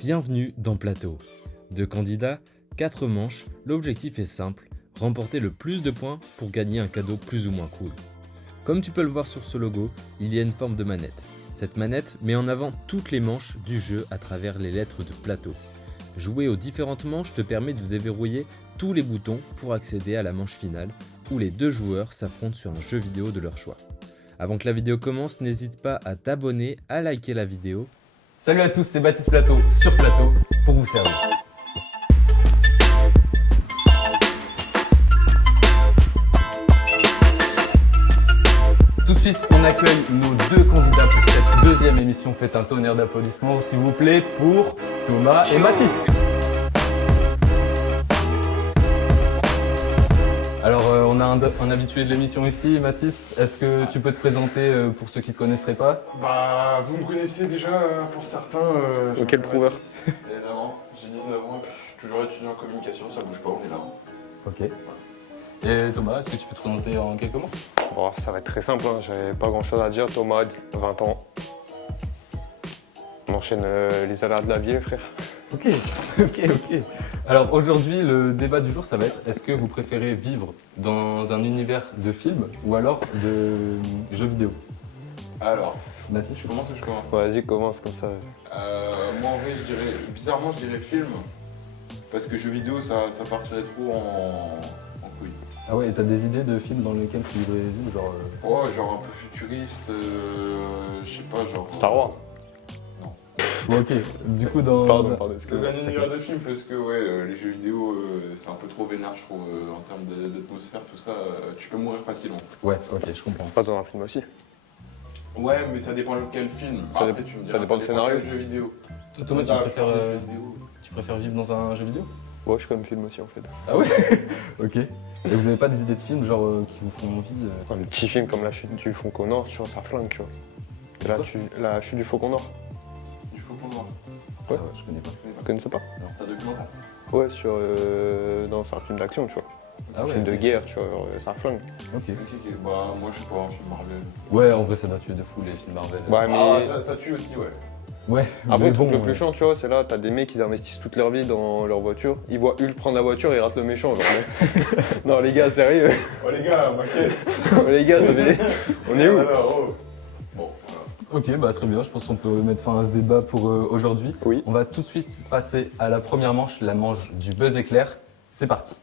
Bienvenue dans Plateau. 2 candidats, 4 manches, l'objectif est simple, remporter le plus de points pour gagner un cadeau plus ou moins cool. Comme tu peux le voir sur ce logo, il y a une forme de manette. Cette manette met en avant toutes les manches du jeu à travers les lettres de Plateau. Jouer aux différentes manches te permet de déverrouiller tous les boutons pour accéder à la manche finale, où les 2 joueurs s'affrontent sur un jeu vidéo de leur choix. Avant que la vidéo commence, n'hésite pas à t'abonner, à liker la vidéo. Salut à tous, c'est Baptiste Plateau sur Plateau pour vous servir. Tout de suite, on accueille nos 2 candidats pour cette deuxième émission. Faites un tonnerre d'applaudissements s'il vous plaît pour Thomas et Mathis. Alors, on a un habitué de l'émission ici, Mathis. Est-ce que tu peux te présenter pour ceux qui ne te connaisseraient pas? Bah, vous me connaissez déjà pour certains. Quel prouveur? Évidemment, j'ai 19 ans et puis je suis toujours étudiant en communication, ça bouge pas, on est là. Ok. Et Thomas, est-ce que tu peux te présenter en quelques mots? Bon, ça va être très simple, hein. J'avais pas grand chose à dire. Thomas, 20 ans. On enchaîne les aléas de la vie, les frères. Ok. Alors aujourd'hui, le débat du jour, ça va être est-ce que vous préférez vivre dans un univers de film ou alors de jeux vidéo? Alors, Mathis, je commence ou je commence? Vas-y, commence comme ça. Moi en vrai, bizarrement, je dirais film. Parce que jeux vidéo, ça partirait trop en couille. Ah ouais, et t'as des idées de films dans lesquels tu voudrais vivre, genre Oh, genre un peu futuriste, je sais pas, genre. Star Wars. Bon, ok, du coup dans... Pardon, Dans excuse-moi. un univers de film, parce que ouais, les jeux vidéo, c'est un peu trop vénère, je trouve, en termes d'atmosphère, tout ça, tu peux mourir facilement. Ouais, ok, je comprends. Pas dans un film aussi. Ouais, mais ça dépend de quel film. Ça Après, tu me diras, ça dépend du scénario. quel jeu vidéo. Toi, Thomas, Dans la tu jeux vidéo. préfères vivre dans un jeu vidéo? Ouais, je suis comme film aussi en fait. Ah ouais. Ok. Et vous avez pas des idées de films genre qui vous font envie Un petit film comme La Chute du Faucon Nord, tu vois, ça flingue, tu vois. Et La Chute du Faucon Nord, Du Faucon Noir. Ah ouais, je connais pas. tu connaissais pas? C'est un documentaire. Ouais, non, c'est un film d'action, tu vois. Ah ouais, Un film de ok. guerre, tu vois, ça flingue. Ok. Ok. Bah, moi, je suis pas un film Marvel. Ouais, en vrai, ça doit tuer de fou les films Marvel. Ouais, mais Ça tue aussi, ouais. Ouais. après, mais le truc bon, le plus chiant, tu vois, c'est là, t'as des mecs qui investissent toute leur vie dans leur voiture. Ils voient Hulk prendre la voiture et ils ratent le méchant, genre. Non, les gars, sérieux. Oh, les gars, ma caisse. Les gars, on est où? Alors, oh. Bon, voilà. Ok, bah très bien, je pense qu'on peut mettre fin à ce débat pour aujourd'hui. Oui. On va tout de suite passer à la première manche, la manche du buzz éclair. C'est parti.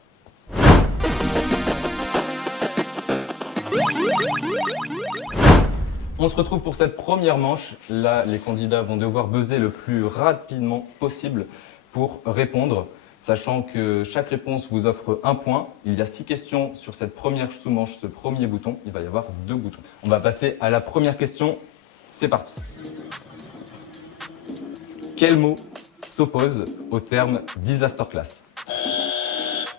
On se retrouve pour cette première manche. Là, les candidats vont devoir buzzer le plus rapidement possible pour répondre, sachant que chaque réponse vous offre 1 point. Il y a 6 questions sur cette première sous-manche, ce premier bouton. Il va y avoir 2 boutons. On va passer à la première question. C'est parti. Quel mot s'oppose au terme disaster class?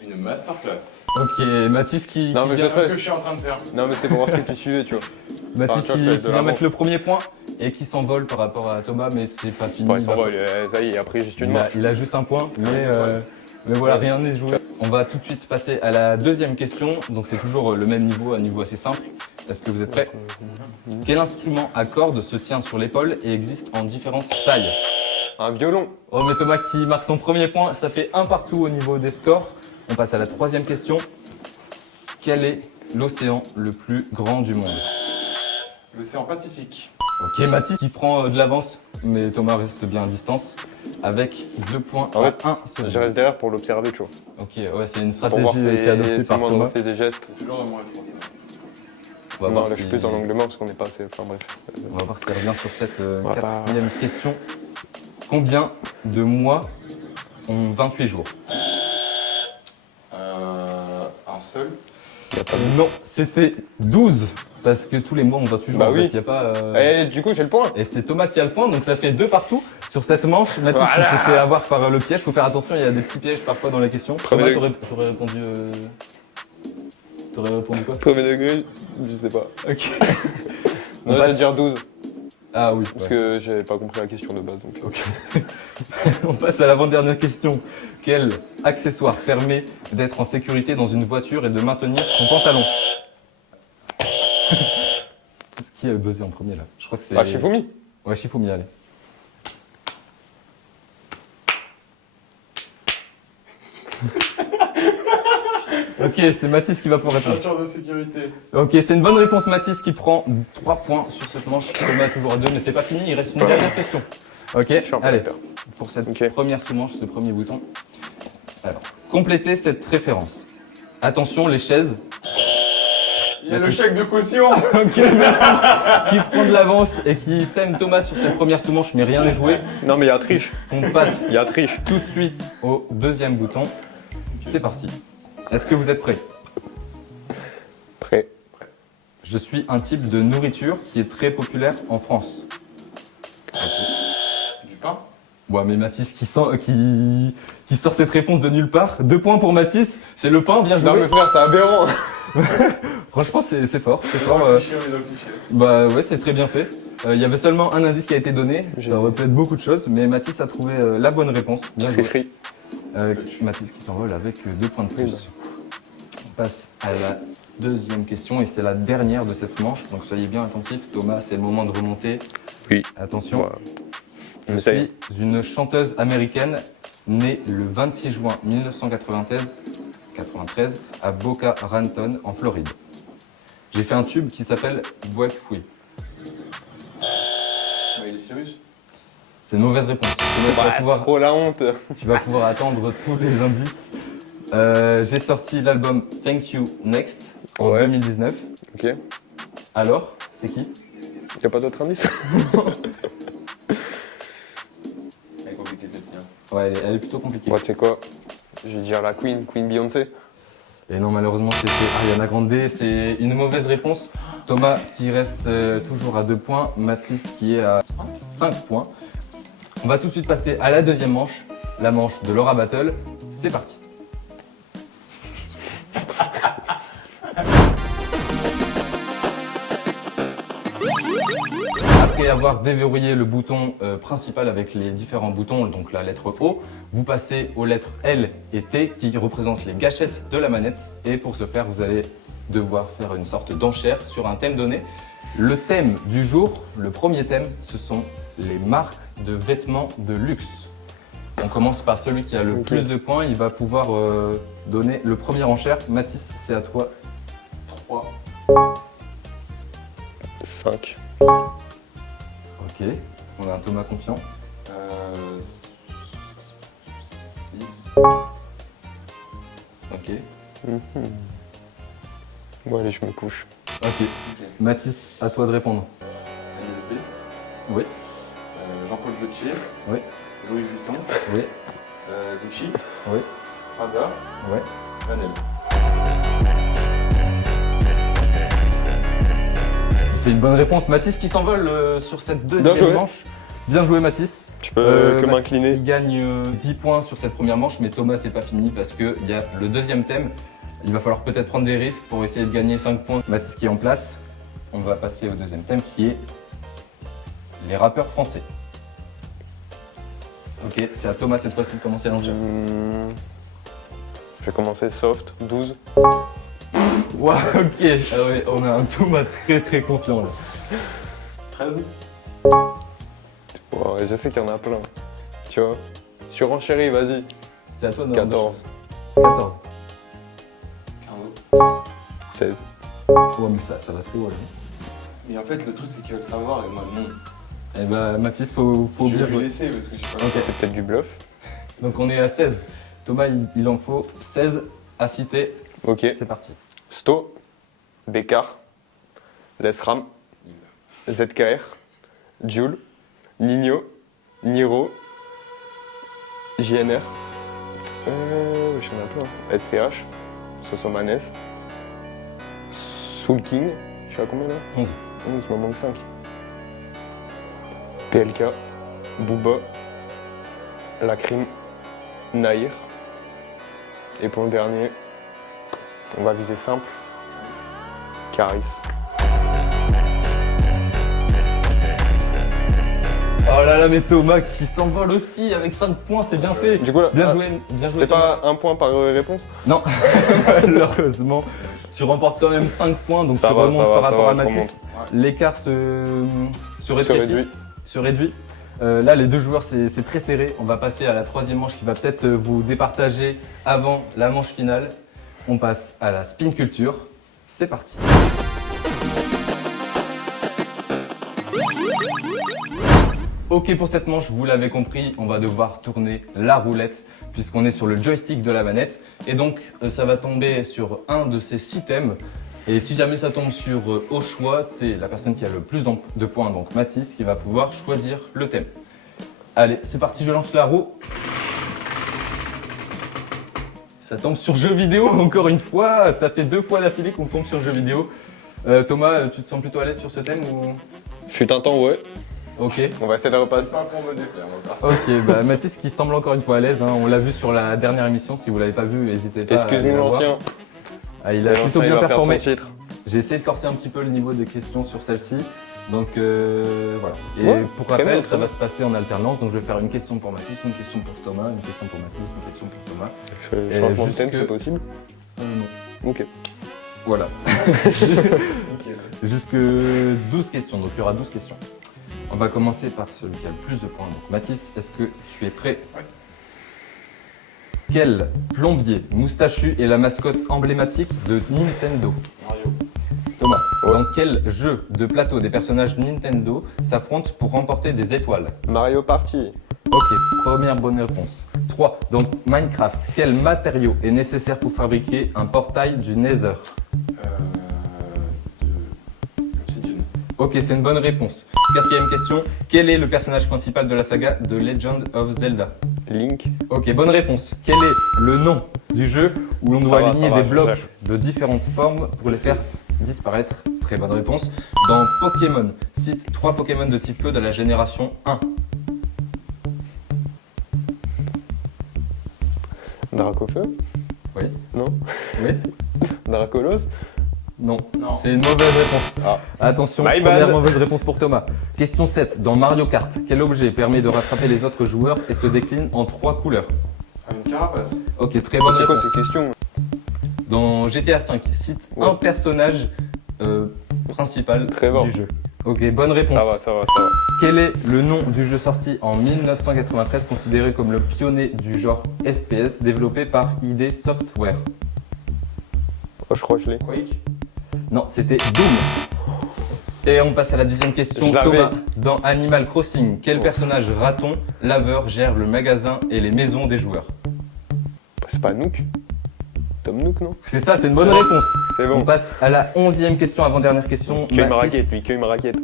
Une masterclass. Ok, Mathis qui Non, mais vient, je sais. C'est ce que je suis en train de faire. Non, mais c'était pour voir ce que tu suivais, tu vois. Mathis Enfin, tu vois, je te laisse qui de vient l'avance. mettre le premier point et qui s'envole par rapport à Thomas, mais c'est pas fini. Bon, il s'envole, ça y est, après juste une marche. Il a juste un point, mais, c'est vrai. mais voilà, rien n'est joué. On va tout de suite passer à la deuxième question. Donc c'est toujours le même niveau, un niveau assez simple. Est-ce que vous êtes prêts? Quel instrument à cordes se tient sur l'épaule et existe en différentes tailles? Un violon. Oh, mais Thomas qui marque son premier point, ça fait 1 partout au niveau des scores. On passe à la troisième question. Quel est l'océan le plus grand du monde? L'océan Pacifique. Ok, Mathis qui prend de l'avance, mais Thomas reste bien à distance avec 2 points En fait, à 1 second. Je reste derrière pour l'observer, tu vois. Ok, ouais, c'est une Pour voir stratégie qui est adoptée si par moi Thomas. on fait des gestes. Toujours dans mon français. On va Non, voir là je suis si- plus dans l'angle mort parce qu'on n'est pas assez. Enfin bref. On va voir s'il revient sur cette Voilà. quatrième question. Combien de mois ont 28 jours? Un seul. Y a pas de- Non, c'était 12. Parce que tous les mois ont 28 jours. Bah en oui. fait, y a pas, Et du coup, j'ai le point. Et c'est Thomas qui a le point, donc ça fait 2 partout. Sur cette manche, Mathis Voilà. qui s'est fait avoir par le piège. Faut faire attention, il y a des petits pièges parfois dans les questions. Premier Thomas, degré. t'aurais répondu... T'aurais répondu quoi? Premier degré, je sais pas. Ok. Non, On je vais passe- dire 12. Ah oui. Parce ouais. que j'avais pas compris la question de base. Donc. Ok. On passe à l'avant-dernière question. Quel accessoire permet d'être en sécurité dans une voiture et de maintenir son pantalon? Qui a buzzé en premier là? Je crois que c'est... Ah, Shifumi. Ouais, Shifumi, allez. Ok, c'est Mathis qui va pour répondre. Ceinture de sécurité. Ok, c'est une bonne réponse, Mathis qui prend 3 points sur cette manche. Thomas toujours à 2, mais c'est pas fini, il reste une dernière question. Ok, allez, pour cette première sous-manche, ce premier bouton. Alors, complétez cette référence. Attention, les chaises. Il y a le chèque de caution. Ok, Mathis qui prend de l'avance et qui sème Thomas sur cette première sous-manche, mais rien n'est joué. Non, mais il y a triche. On passe Il y a triche. tout de suite au deuxième bouton. C'est parti. Est-ce que vous êtes prêts? Prêt. Je suis un type de nourriture qui est très populaire en France. Du pain. Ouais, mais Mathis qui sort cette réponse de nulle part. 2 points pour Mathis, c'est le pain, bien joué. Non, mais frère, c'est aberrant. Franchement, c'est fort, c'est On fort. est dans le cliché, on est dans le cliché. Bah ouais, c'est très bien fait. Il y avait seulement un indice qui a été donné, ça aurait pu être beaucoup de choses, mais Mathis a trouvé la bonne réponse. Bien joué. Tricherie. Mathis qui s'envole avec 2 points de plus. On passe à la deuxième question et c'est la dernière de cette manche, donc soyez bien attentifs. Thomas, c'est le moment de remonter. Oui. Attention. Voilà. Je suis une chanteuse américaine née le 26 juin 1993 à Boca Raton en Floride. J'ai fait un tube qui s'appelle Break Free. Miley Cyrus. C'est une mauvaise réponse. Thomas, Trop la honte. tu vas pouvoir attendre tous les indices. J'ai sorti l'album Thank You Next en 2019. Ok. Alors, c'est qui? Y a pas d'autres indices? Elle est compliquée cette tienne. Ouais, elle est plutôt compliquée. Moi, tu sais quoi? Je vais dire la Queen Beyoncé. Et non, malheureusement, c'était Ariana Grande. C'est une mauvaise réponse. Thomas qui reste toujours à 2 points. Mathis qui est à 5 points. On va tout de suite passer à la deuxième manche, la manche de Laura Battle. C'est parti. Après avoir déverrouillé le bouton principal avec les différents boutons, donc la lettre O, vous passez aux lettres L et T qui représentent les gâchettes de la manette. Et pour ce faire, vous allez devoir faire une sorte d'enchère sur un thème donné. Le thème du jour, le premier thème, ce sont les marques de vêtements de luxe. On commence par celui qui a le plus de points, il va pouvoir donner le premier enchère. Mathis, c'est à toi. 3. 5. Ok, on a un Thomas confiant. 6. Ok, Bon, allez, je me couche. ok. Mathis, à toi de répondre. NSB. Oui, Jean-Paul Gaultier. oui, Louis Vuitton. oui, Gucci. oui, Prada. ouais. Chanel. C'est une bonne réponse. Mathis qui s'envole sur cette Bien deuxième joué. manche. Bien joué Mathis. Tu peux que Mathis, m'incliner. Il gagne 10 points sur cette première manche, mais Thomas c'est pas fini parce qu'il y a le deuxième thème. Il va falloir peut-être prendre des risques pour essayer de gagner 5 points. Mathis qui est en place. On va passer au deuxième thème qui est les rappeurs français. Ok, c'est à Thomas cette fois-ci de commencer l'enjeu. Je vais commencer soft, 12. Wow, ok. Ah ouais, on a un Thomas très très confiant là. 13. Ouais, je sais qu'il y en a plein. Tu vois? Surenchérie, vas-y. C'est à toi de 14. 14. 15. 16. Ouais, mais ça va très haut là. Mais en fait, le truc, c'est qu'il va le savoir et moi, non. Eh bah, Mathis, faut Je bien vais lui jouer. laisser parce que je sais pas. Ok. C'est peut-être du bluff. Donc on est à 16. Thomas, il en faut 16 à citer. Ok. C'est parti. Sto, Bécard, Lesram, ZKR, Joule, Nino, Niro, JNR, j'en ai plein. SCH, Sosomanes, Soul King, je suis à combien là 11. 11, il m'en manque 5. PLK, Booba, Lacrim, Naïr. Et pour le dernier, on va viser simple. Caris. Oh là là, mais Thomas qui s'envole aussi avec 5 points, c'est bien fait. Du coup, là, Bien joué, bien joué. c'est Thomas. pas un point par réponse? Non, malheureusement. Tu remportes quand même 5 points, donc Ça tu va, remontes ça va, par ça rapport va, à je Mathis. remonte. L'écart se Se rétrécit, réduit. se réduit. Là, les deux joueurs, c'est très serré. On va passer à la troisième manche qui va peut-être vous départager avant la manche finale. On passe à la spin culture. C'est parti. Ok, pour cette manche, vous l'avez compris, on va devoir tourner la roulette puisqu'on est sur le joystick de la manette. Et donc, ça va tomber sur un de ces 6 thèmes. Et si jamais ça tombe sur au choix, c'est la personne qui a le plus de points, donc Mathis, qui va pouvoir choisir le thème. Allez, c'est parti, je lance la roue. Ça tombe sur jeux vidéo encore une fois. Ça fait 2 fois d'affilée qu'on tombe sur jeux vidéo. Thomas, tu te sens plutôt à l'aise sur ce thème ou... Fut un temps, ouais. Ok. On va essayer de repasser. C'est pas pour me déplaire, on va faire ça. Ok, bah Mathis qui semble encore une fois à l'aise, hein. On l'a vu sur la dernière émission, si vous l'avez pas vu, n'hésitez pas à aller Excuse-nous la voir. l'ancien. Ah, il a plutôt L'ancien, il bien va perdre performé. son titre. J'ai essayé de corser un petit peu le niveau des questions sur celle-ci. Donc voilà. Et Ouais, pour très rappel, bien, ça très va bien. se passer en alternance. Donc je vais faire une question pour Mathis, une question pour Thomas, une question pour Mathis, une question pour Thomas. Changement de jusque- thème, c'est possible? Non. Ok. Voilà. Jusque 12 questions. Donc il y aura 12 questions. On va commencer par celui qui a le plus de points. Donc Mathis, est-ce que tu es prêt? Ouais. Quel plombier moustachu est la mascotte emblématique de Nintendo? Mario. Thomas, Ouais. dans quel jeu de plateau des personnages Nintendo s'affrontent pour remporter des étoiles? Mario Party. Ok, première bonne réponse. 3. Dans Minecraft, quel matériau est nécessaire pour fabriquer un portail du Nether? L'obsidienne. Ok, c'est une bonne réponse. Quatrième question, quel est le personnage principal de la saga The Legend of Zelda? Link. Ok, bonne réponse. Quel est le nom du jeu où l'on doit va, aligner ça va, des je blocs cherche. de différentes formes pour les faire disparaître? Très bonne réponse. Dans Pokémon, cite 3 Pokémon de type feu de la génération 1. Dracofeu? Oui. Non. Oui. Dracolos? Non, Non. c'est une mauvaise réponse. Ah. Attention, My première bad. mauvaise réponse pour Thomas. Question 7. Dans Mario Kart, quel objet permet de rattraper les autres joueurs et se décline en 3 couleurs? Ah, une carapace. Ok, très bonne C'est quoi réponse. ces questions? Dans GTA V, cite Ouais. un personnage principal Trevor. du jeu. Ok, bonne réponse. Ça va, ça va, ça va. Quel est le nom du jeu sorti en 1993 considéré comme le pionnier du genre FPS développé par ID Software? Oh, je crois que je l'ai. Quake. Non, c'était Doom. Et on passe à la 10e question. Je l'avais. Thomas, dans Animal Crossing, quel personnage raton laveur gère le magasin et les maisons des joueurs? C'est pas Nook? Tom Nook, non? C'est ça, c'est une bonne réponse. C'est On bon. passe à la 11e question, avant-dernière question. Cueille ma Mathis, raquette, lui, cueille ma raquette.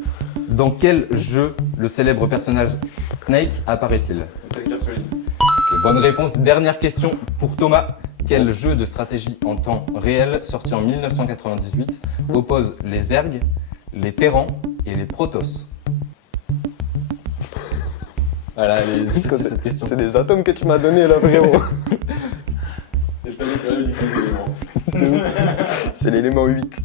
dans quel jeu le célèbre personnage Snake apparaît-il? Metal Gear Solid. Ok, bonne réponse. Dernière question pour Thomas. Quel jeu de stratégie en temps réel, sorti en 1998, oppose les Zerg, les Terrans et les Protoss? Voilà, elle est difficile cette question. C'est des atomes que tu m'as donné là, frérot. Et je t'avais quand même dit que les éléments. C'est l'élément 8.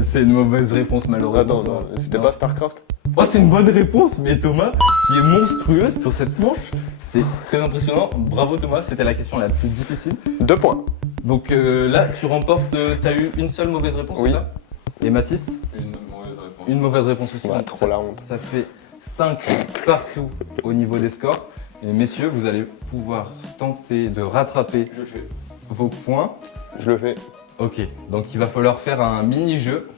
C'est une mauvaise réponse malheureusement. Attends, non, c'était Non. pas StarCraft? Oh, c'est une bonne réponse, mais Thomas, qui est monstrueuse sur cette manche, c'est très impressionnant. Bravo Thomas, c'était la question la plus difficile. 2 points. Donc là, tu remportes, t'as eu une seule mauvaise réponse, Oui. c'est ça? Et Mathis? Une mauvaise réponse. Une mauvaise réponse aussi. Ouais, donc trop ça, la honte. ça fait 5 partout au niveau des scores. Et messieurs, vous allez pouvoir tenter de rattraper Je le fais. vos points. Je le fais. Ok, donc il va falloir faire un mini-jeu.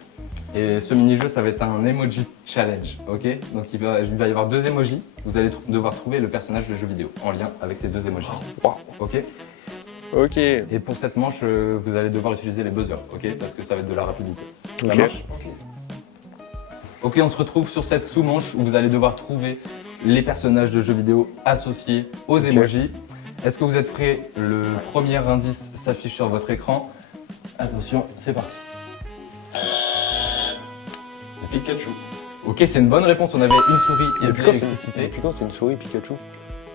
Et ce mini-jeu, ça va être un emoji challenge, ok? Donc il va y avoir 2 emojis. Vous allez devoir trouver le personnage de jeu vidéo en lien avec ces 2 emojis. Waouh. Ok? Ok. Et pour cette manche, vous allez devoir utiliser les buzzers, ok? Parce que ça va être de la rapidité. Ça Ok. marche? Ok. Ok, on se retrouve sur cette sous-manche où vous allez devoir trouver les personnages de jeux vidéo associés aux Ok. emojis. Est-ce que vous êtes prêts? Le premier indice s'affiche sur votre écran. Attention, c'est parti. Pikachu. Ok, c'est une bonne réponse. On avait une souris et de Depuis quand l'électricité. depuis quand c'est une souris Pikachu?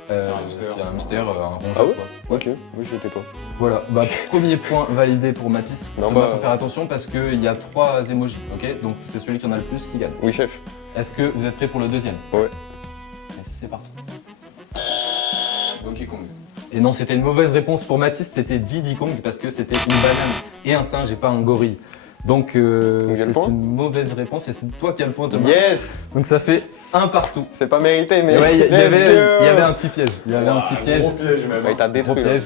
C'est un hamster, un rongeur. Ah ouais quoi. Ok, oui, je l'étais pas. Voilà, bah, premier point validé pour Mathis. Non, Thomas, bah, faut faire attention parce qu'il y a 3 emojis, ok? Donc c'est celui qui en a le plus qui gagne. Oui, chef. Est-ce que vous êtes prêts pour le deuxième? Ouais. Et c'est parti. Donkey Kong. Et non, c'était une mauvaise réponse pour Mathis, c'était Diddy Kong parce que c'était une banane et un singe et pas un gorille. Donc j'ai le c'est point une mauvaise réponse et c'est toi qui as le point, Thomas. Yes. Donc ça fait un partout. C'est pas mérité, mais. Et ouais, il y let's avait go. un petit piège. Il y avait un petit piège. Gros piège même. Ouais, il t'a Gros détruit. piège.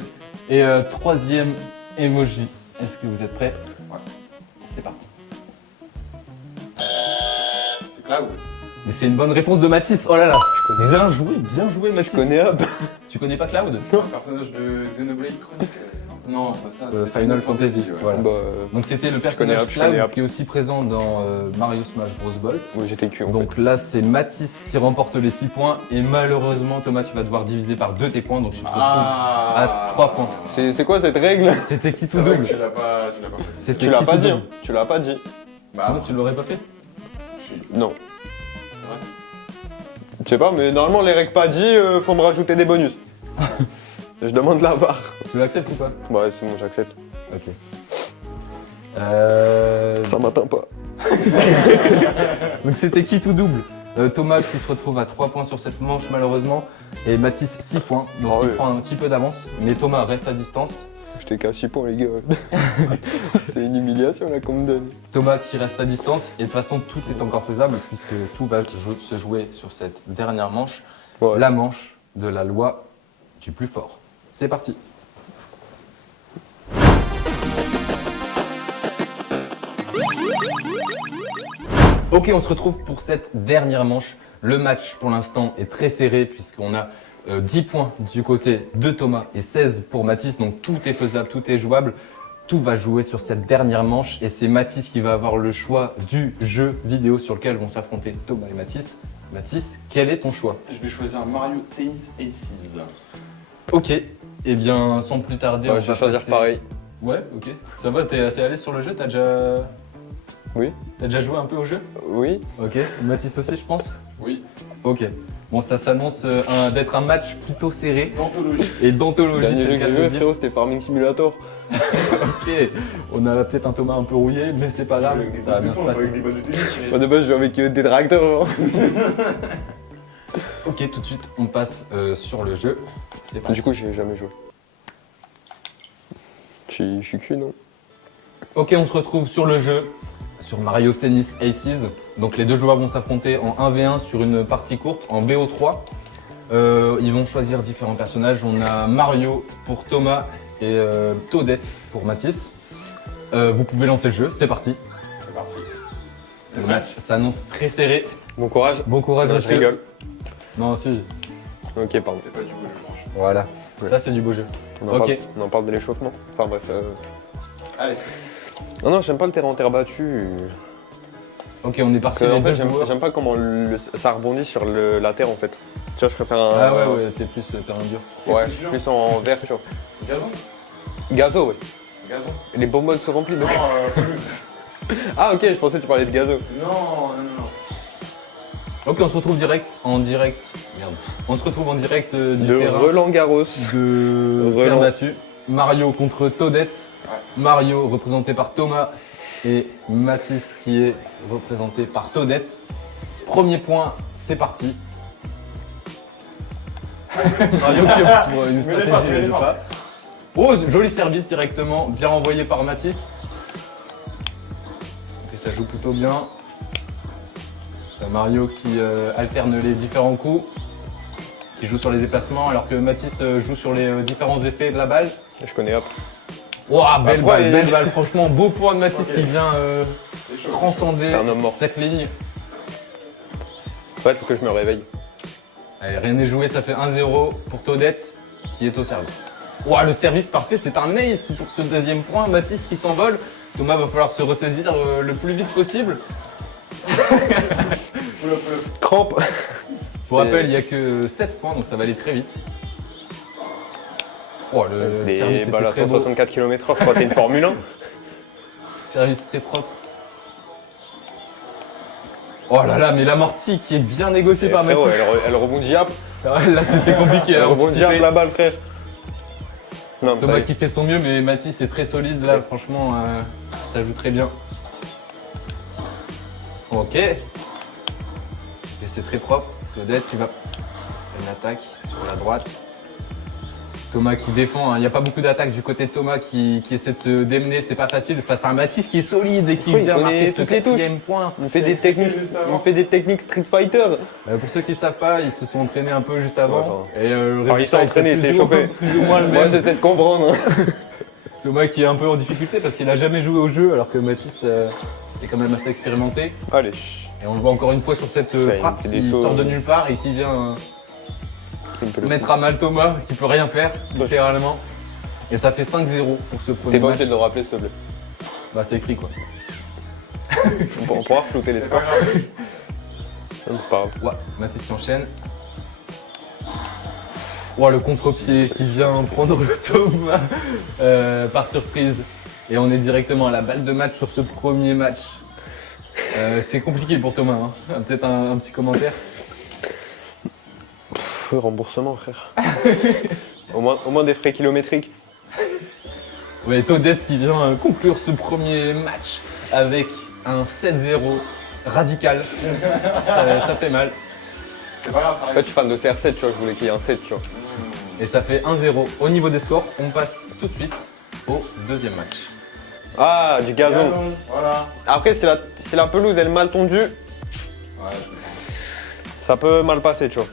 Et troisième emoji. Est-ce que vous êtes prêts? Ouais. C'est parti. C'est Cloud. Mais c'est une bonne réponse de Mathis. Oh là là. Bien joué Je Mathis. connais Hop. Tu connais pas Cloud? C'est un personnage de Xenoblade Chronicle. Non, c'est pas ça. c'est Final Fantasy. ouais. Voilà. Bah, Donc c'était le connais personnage Hop, je connais Cloud Hop. qui est aussi présent dans Mario Smash Bros. Ball. moi j'étais cul en Donc là c'est Mathis qui remporte les 6 points et malheureusement Thomas tu vas devoir diviser par 2 tes points donc tu te retrouves à 3 points. fait. C'est quoi cette règle? C'était qui C'est tout vrai que double? tu l'as pas fait. C'était Tu l'as qui pas tout dit, double? hein. Tu l'as pas dit. Sinon tu l'aurais pas fait? Si. Non. C'est vrai. Je sais pas, mais normalement les règles pas dit, faut me rajouter des bonus. Je demande la barre. Tu l'acceptes ou pas? Ouais, c'est bon, j'accepte. Ok. Ça m'atteint pas. Donc c'était qui tout double? Thomas qui se retrouve à 3 points sur cette manche malheureusement et Mathis 6 points donc Ah il oui. prend un petit peu d'avance mais Thomas reste à distance. J'étais qu'à 6 points, les gars. C'est une humiliation là qu'on me donne. Thomas qui reste à distance et de toute façon tout est encore faisable puisque tout va se jouer sur cette dernière manche, Ouais. la manche de la loi du plus fort. C'est parti. Ok, on se retrouve pour cette dernière manche. Le match pour l'instant est très serré puisqu'on a 10 points du côté de Thomas et 16 pour Mathis. Donc tout est faisable, tout est jouable. Tout va jouer sur cette dernière manche et c'est Mathis qui va avoir le choix du jeu vidéo sur lequel vont s'affronter Thomas et Mathis. Mathis, quel est ton choix? Je vais choisir Mario Tennis Aces. Ok, eh bien sans plus tarder, on Ouais, je va vais choisir passer- pareil. Ouais, ok. Ça va, t'es assez à l'aise sur le jeu? T'as déjà... Oui. T'as déjà joué un peu au jeu? Oui. Ok. Mathis aussi, je pense? Oui. Ok. Bon, ça s'annonce d'être un match plutôt serré D'anthologie. et d'anthologie, Dernier c'est jeu le que cas j'ai de le joué, dire. frérot, c'était Farming Simulator. Ok, on a peut-être un Thomas un peu rouillé, mais c'est pas grave, ça va bien se passer. Avec des balles de tennis. Moi de base, je joue avec des tracteurs. Genre. Ok, tout de suite, on passe sur le jeu. C'est parti. Du coup, j'ai jamais joué. Je suis cul, non? Ok, on se retrouve sur le jeu, sur Mario Tennis Aces. Donc les deux joueurs vont s'affronter en 1v1 sur une partie courte, en BO3. Ils vont choisir différents personnages. On a Mario pour Thomas et Toadette pour Mathis. Vous pouvez lancer le jeu, c'est parti. C'est parti. Le match s'annonce très serré. Bon courage. Bon courage, Non, je monsieur. rigole. Non, si. Ok, pardon. C'est pas du beau jeu, franchement. Voilà. Ouais. Ça, c'est du beau jeu. On en parle de l'échauffement. Enfin bref. Allez. Non, j'aime pas le terrain en terre battue. Ok, on est parti. Parce que, Les en fait, deux j'aime joueurs. j'aime pas comment ça rebondit sur la terre en fait. Tu vois, je préfère un. Ah ouais, ouais, t'es plus terrain dur. Ouais, je suis plus en vert, tu vois. Gazon. Gazo, ouais. Gazon. Les bonbonnes sont remplies de. Non, pelouse. Ah, ok, je pensais que tu parlais de gazo. Non. Ok, on se retrouve en direct. Merde. On se retrouve en direct du De terrain Roland Garros. de Roland. terre battue. Mario contre Toadette. Ouais. Mario représenté par Thomas et Mathis qui est représenté par Toadette. Premier point, c'est parti. Mario qui opte pour une Mais les frappes, stratégie les de frappes. pas. Oh, joli service directement, bien renvoyé par Mathis. Ok, ça joue plutôt bien. Mario qui alterne les différents coups, qui joue sur les déplacements, alors que Mathis joue sur les différents effets de la balle. Je connais hop. Ouah, belle Après, balle, belle balle. Franchement, beau point de Mathis Ok. qui vient C'est chaud. transcender C'est un homme mort. cette ligne. Ouais, il faut que je me réveille. Allez, rien n'est joué, ça fait 1-0 pour Toadette qui est au service. Ouah, le service parfait, c'est un ace pour ce deuxième point. Mathis qui s'envole. Thomas va falloir se ressaisir le plus vite possible. Crampe. Je vous rappelle, il n'y a que 7 points, donc ça va aller très vite. Oh, le service Des était balles à très beau. 164 km/h, je crois que t'es une Formule 1. Service très propre. Oh là là, mais l'amorti qui est bien négocié par Mathis. Frérot, elle rebondit hop. Là, c'était compliqué Elle à rebondit hop anticiper. la balle, frère. Non, mais Thomas ça y est. qui fait de son mieux, mais Mathis est très solide là, franchement, ça joue très bien. Ok. Et c'est très propre. Claudette, tu vas faire une attaque sur la droite. Thomas qui défend, hein. Il n'y a pas beaucoup d'attaques du côté de Thomas qui essaie de se démener, c'est pas facile face à un Mathis qui est solide et qui Oui, il vient connaît marquer ce toutes les touches. quatrième point. Il me fait des techniques Street Fighter. Pour ceux qui ne savent pas, ils se sont entraînés un peu juste avant. Ouais, Et le Enfin, ils sont résultat entraînés, était c'est plus ou- chauffé. plus ou moins le Moi même. j'essaie de comprendre. Thomas qui est un peu en difficulté parce qu'il n'a jamais joué au jeu alors que Mathis est quand même assez expérimenté. Allez. Et on le voit encore une fois sur cette il frappe fait des qui sauts, sort de nulle part et qui vient Il me fait le mettre à mal Thomas qui peut rien faire littéralement. Et ça fait 5-0 pour ce premier T'es pas match. obligé de le rappeler, s'il te plaît. Bah c'est écrit quoi. On pourra flouter les scores. Non, c'est pas grave. Ouais, Mathis qui enchaîne. Oh, le contre-pied qui vient prendre Thomas par surprise. Et on est directement à la balle de match sur ce premier match. C'est compliqué pour Thomas. Hein. Peut-être un petit commentaire. Remboursement, frère. au moins des frais kilométriques. Ouais, Todette qui vient conclure ce premier match avec un 7-0 radical. Ça fait mal. C'est pas grave, ça En arrive. fait, je suis fan de CR7, tu vois, je voulais qu'il y ait un 7, tu vois. Et ça fait 1-0. Au niveau des scores, on passe tout de suite au deuxième match. Ah, du gazon. Voilà. Après, si la pelouse elle est mal tondue, Ouais, ça peut mal passer, tu vois.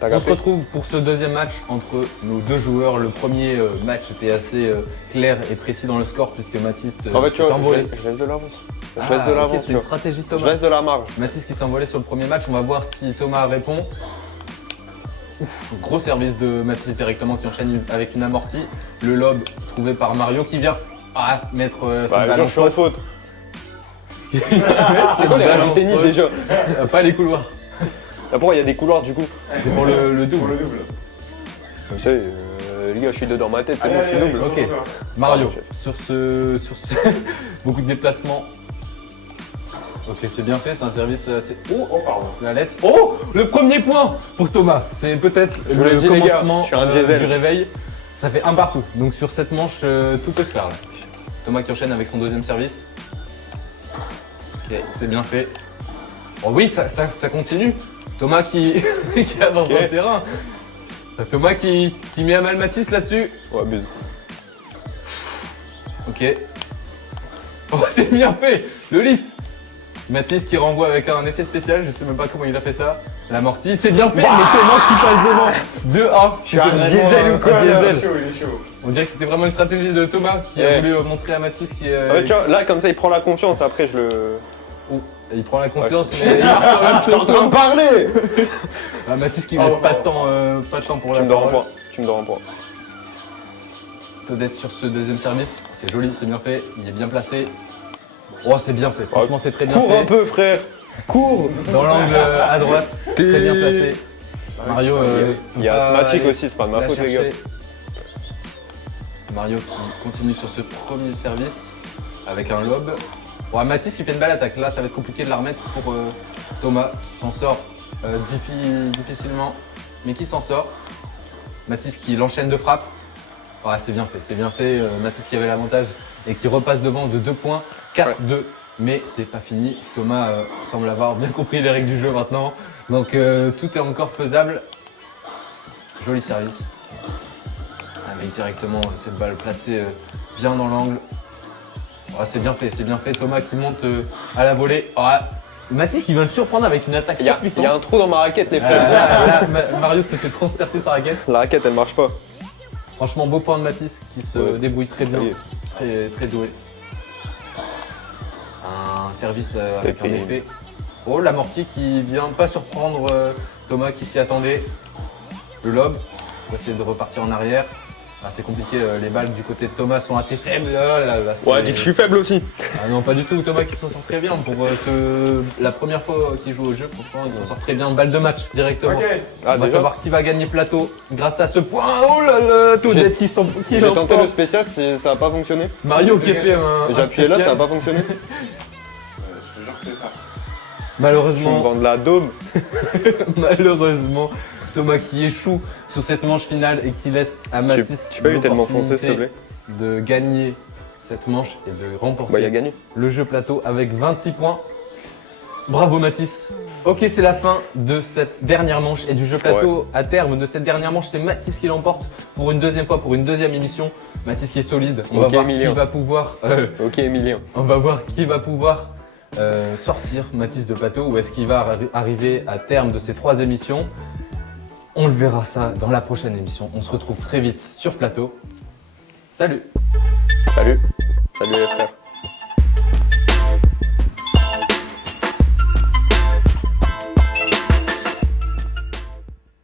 T'as On se capté? retrouve pour ce deuxième match entre nos deux joueurs. Le premier match était assez clair et précis dans le score puisque Mathis En fait, tu s'est vois, envolé. je laisse de l'avance. Je Ah, laisse de ok, l'avance, c'est tu une vois. stratégie de Je Thomas. laisse de la marge. Mathis qui s'est envolé sur le premier match. On va voir si Thomas répond. Ouf, gros service de Mathis directement qui enchaîne avec une amortie. Le lob trouvé par Mario qui vient mettre cette Bah, balle je suis en faute. C'est quoi les règles du tennis déjà? Pas les couloirs. D'abord, il y a des couloirs du coup. C'est pour le pour double. le double. Comme ça, les gars, je suis dedans ma tête, c'est bon, je suis Allez, double. Ok. Mario, Pardon, sur ce beaucoup de déplacements. Ok, c'est bien fait, c'est un service assez. Oh, pardon. La lettre. Oh, le premier point pour Thomas. C'est peut-être Je vous l'ai le dit, les gars, commencement je suis un diesel. du réveil. Ça fait un partout. Donc sur cette manche, tout peut se faire là. Thomas qui enchaîne avec son deuxième service. Ok, c'est bien fait. Oh oui, ça continue. Thomas qui avance Ok. dans le terrain. Thomas qui met à mal Mathis là-dessus. Ouais, abuse. Ok. Oh, c'est bien fait. Le lift. Mathis qui renvoie avec un effet spécial, je sais même pas comment il a fait ça. L'amorti, c'est bien fait, mais Thomas qui passe devant. 2-1. Je suis un diesel ou quoi, un Il est diesel. chaud, il est chaud. On dirait que c'était vraiment une stratégie de Thomas qui a Ouais. voulu montrer à Mathis qui En fait, tu vois, là, comme ça, il prend la confiance. Après, je le. Oh, il prend la confiance, Ouais, mais il marque quand même ce T'es en train de point. parler. Ah, Mathis qui Oh, laisse oh, pas de oh. temps pour Tu la me donnes un parole. point. Tu me donnes un point. Todette sur ce deuxième service, c'est joli, c'est bien fait, il est bien placé. Oh, c'est bien fait, franchement, c'est très bien Cours fait. un peu, frère. Cours. Dans l'angle à droite, très bien placé. Mario, Il y a peut pas Asthmatique aller aussi, c'est pas de ma la faute, les gars. chercher. Mario qui continue sur ce premier service avec un lob. Bon, Mathis qui fait une belle attaque. Là, ça va être compliqué de la remettre pour Thomas qui s'en sort difficilement, mais qui s'en sort. Mathis qui l'enchaîne de frappe. Ouais, c'est bien fait, c'est bien fait. Mathis qui avait l'avantage et qui repasse devant de 2 points, 4-2. Mais c'est pas fini. Thomas semble avoir bien compris les règles du jeu maintenant. Donc tout est encore faisable. Joli service. Avec directement cette balle placée bien dans l'angle. Oh, c'est bien fait, c'est bien fait. Thomas qui monte à la volée. Oh, Mathis qui vient le surprendre avec une attaque Il y surpuissante. a un trou dans ma raquette, les frères. Là, Mario s'est fait transpercer sa raquette. La raquette, elle marche pas. Franchement, beau point de Mathis qui se Ouais. débrouille très bien. Oui. Très doué. Un service avec un pris. effet. Oh, l'amorti qui vient pas surprendre Thomas qui s'y attendait. Le lob, on va essayer de repartir en arrière. Ah, c'est compliqué, les balles du côté de Thomas sont assez faibles. Là, c'est- Ouais, dis que je suis faible aussi. Ah non, pas du tout. Thomas qui s'en sort très bien pour la première fois qu'il joue au jeu. Franchement, il s'en sort très bien. Balle de match directement. Ok. Ah, On va déjà. savoir qui va gagner plateau grâce à ce point. Oh là là, Todette qui J'ai tenté l'emporte. le spécial, ça a pas fonctionné. Mario qui a fait un J'ai appuyé là, spécial. ça a pas fonctionné. Je te jure que c'est ça. Tu me Malheureusement, vends de la daube. malheureusement, Thomas qui échoue sur cette manche finale et qui laisse à Mathis Tu peux éviter de m'enfoncer, s'il te plaît. de gagner cette manche et de remporter Bah, il a gagné. le jeu plateau avec 26 points. Bravo Mathis. Ok, c'est la fin de cette dernière manche et du jeu plateau. À terme de cette dernière manche, c'est Mathis qui l'emporte pour une deuxième fois, pour une deuxième émission. Mathis qui est solide. On va voir Emilien. qui va pouvoir. Ok, Emilien. On va voir qui va pouvoir sortir Mathis de plateau ou est-ce qu'il va arriver à terme de ces 3 émissions. On le verra ça dans la prochaine émission. On se retrouve très vite sur plateau. Salut. Salut. Salut les frères.